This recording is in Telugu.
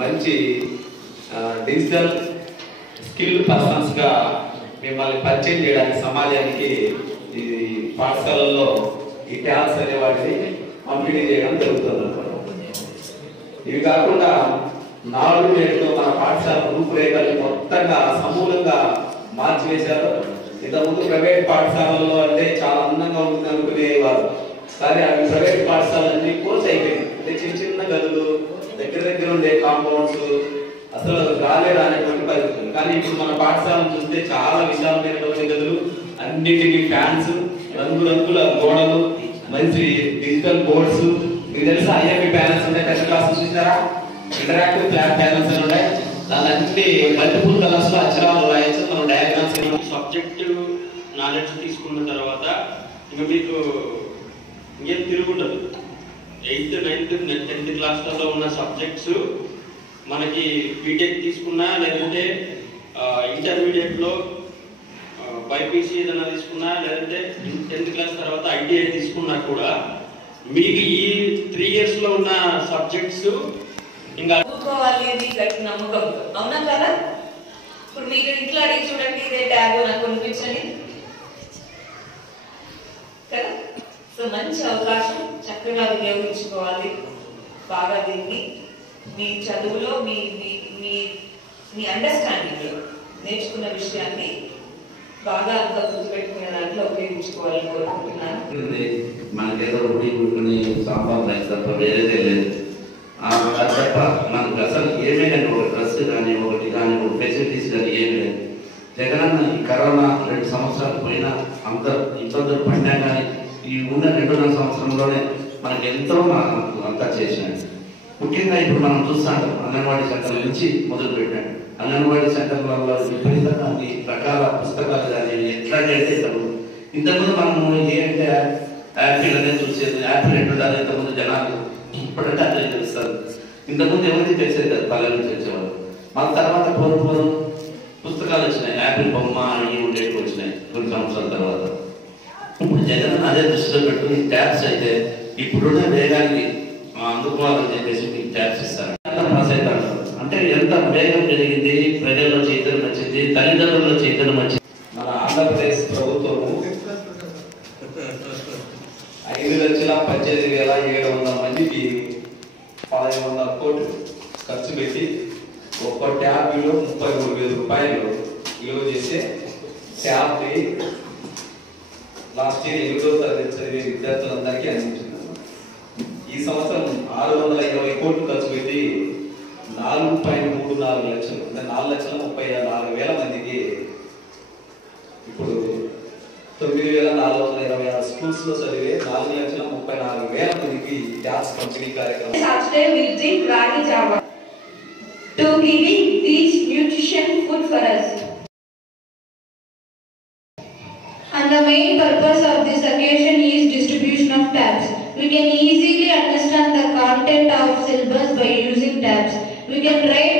మంచి డిజిటల్ స్కిల్ పర్సన్స్గా మిమ్మల్ని పరిచయం చేయడానికి సమాజానికి ఈ పాఠశాలల్లో ఈ ట్యాబ్స్ అనే వాటిని పంపిణీ చేయడం జరుగుతుంది. ఇవి కాకుండా 4 ఏళ్ళలో మన పాఠశాల రూపురేఖలు మొత్తంగా సమూలంగా మార్చివేశారు. ఇంతకుముందు ప్రైవేట్ పాఠశాలల్లో అంటే చాలా అందంగా ఉంటుంది అనుకునేవారు, కానీ అవి ప్రైవేట్ పాఠశాలన్నీ కోర్స్ అయిపోయింది. అంటే చిన్న చిన్న గదులు, దగ్గర ఉండే కాంపౌండ్స్, అసలు గాలే రానటువంటి పరిస్థితులు. కానీ ఇప్పుడు మన పాఠశాలను చూస్తే చాలా విశాలమైనటువంటి గదులు, అన్నిటికీ ఫ్యాన్స్, రంగురంగుల గోడలు, మంచి డిజిటల్ బోర్డ్స్. మీకు తెలుసా ఐఎంపీ ప్యానల్స్ ఉంటాయి, 10th క్లాస్ చూసినారా? ఇంటరాక్టివ్ ఫ్లాట్ ప్యానల్స్ అని ఉంటాయి. దాన్ని మల్టిపుల్ కలర్స్ లో అక్షరాలు రాయొచ్చు. మనం డయాగ్రామ్స్ సబ్జెక్ట్ నాలెడ్జ్ తీసుకున్న తర్వాత ఇంకా మీకు ఇంకేం తిరుగుండదు. 8th, 9th, 10th క్లాస్లలో ఉన్న సబ్జెక్ట్స్ మనకి బీటెక్ తీసుకున్నా, లేదంటే ఇంటర్మీడియట్లో బైపీసీ ఏదైనా తీసుకున్నా, లేదంటే 10th క్లాస్ తర్వాత ఐటీఐ తీసుకున్నా కూడా మీకు ఈ 3 years లో ఉన్న సబ్జెక్ట్స్ ఇంకా గట్టి నమ్మకం. అవునా కదా? ఇప్పుడు మీరు ఇంట్లో అడిగి చూడండి, ఇదే ట్యాబ్ నాకు కొనిపించండి కదా. సో మంచి అవకాశం, చక్కగా వినియోగించుకోవాలి. బాగా దీన్ని మీ చదువులో మీ మీ మీ అండర్స్టాండింగ్ లో నేర్చుకున్న విషయాన్ని బాగా అంతా గుర్తుపెట్టుకునే దాంట్లో ఉపయోగించుకోవాలని కోరుకుంటున్నాను. మనకేదో ఉడి ఉడుకుని సాంబార్ రైస్ తప్ప వేరేదే లేదు. అది తప్ప మనకు అసలు ఏమీ లేదు. ఒక డ్రెస్ కానీ, ఒకటి కానీ, ఒక ఫెసిలిటీస్ కానీ ఏమీ లేదు. జగనన్న ఈ కరోనా 2 సంవత్సరాలు పోయినా అందరూ ఇబ్బందులు పడినా కానీ ఈ ఉన్న 2.5 సంవత్సరంలోనే మనకి ఎంతో అంతా చేసినాడు. ముఖ్యంగా ఇప్పుడు మనం చూస్తాం అంగన్వాడీ సెంటర్ నుంచి మొదలు పెట్టాడు. అంగన్వాడీ సెంటర్లలో విపరీతంగా అన్ని రకాల పుస్తకాలు కానీ ఎట్లా చేస్తే ఇంతకుముందు మనము ఏంటంటే యాపిల్ అనేది చూసేది. యాపిల్ ఎట్లుంటుంది ఇంతకుముందు జనాలు, ఇప్పుడంటే అదే తెలుస్తారు. ఇంతకుముందు ఎవరికి తెలిసేది కదా, పల్లెల నుంచి వచ్చేవాళ్ళు. మన తర్వాత పూర్వం పుస్తకాలు వచ్చినాయి, యాపిల్ బొమ్మ అవి ఉండేవి వచ్చినాయి కొన్ని సంవత్సరాల తర్వాత. ఇప్పుడు జగన్ అదే దృష్టిలో పెట్టుకుని ట్యాబ్స్ అయితే ఇప్పుడున్న వేగానికి అందుకోవాలని చెప్పేసి మీకు ట్యాబ్స్ ఇస్తారు. అంటే ఎంత వేగం పెరిగింది, ప్రజల్లో చైతన్యం వచ్చింది, తల్లిదండ్రుల్లో చైతన్యం వచ్చింది. మన ఆంధ్రప్రదేశ్ ప్రభుత్వము 5,18,700 మందికి 1,100 కోట్లు ఖర్చు పెట్టి ఒక్క ట్యాబ్లో 33,000 రూపాయలు విలువ చేసే ట్యాబ్ని లాస్ట్ ఇయర్ 8వ తరగతి చదివే విద్యార్థులందరికీ అందించింది. ఈ సంవత్సరం 620 కోట్లు ఖర్చు పెట్టి 4.34 లక్షలు, అంటే 4,34,000 మందికి ఇప్పుడు 9,426 స్కూల్స్ లో చదివే 4,34,000 మందికి ట్యాబ్స్ పంపిణీ కార్యక్రమం. Saturday we drink ragi java to giving these nutrition food for us. And the main purpose of this occasion is distribution of tabs. We can easily understand the content of syllabus by using tabs. We can write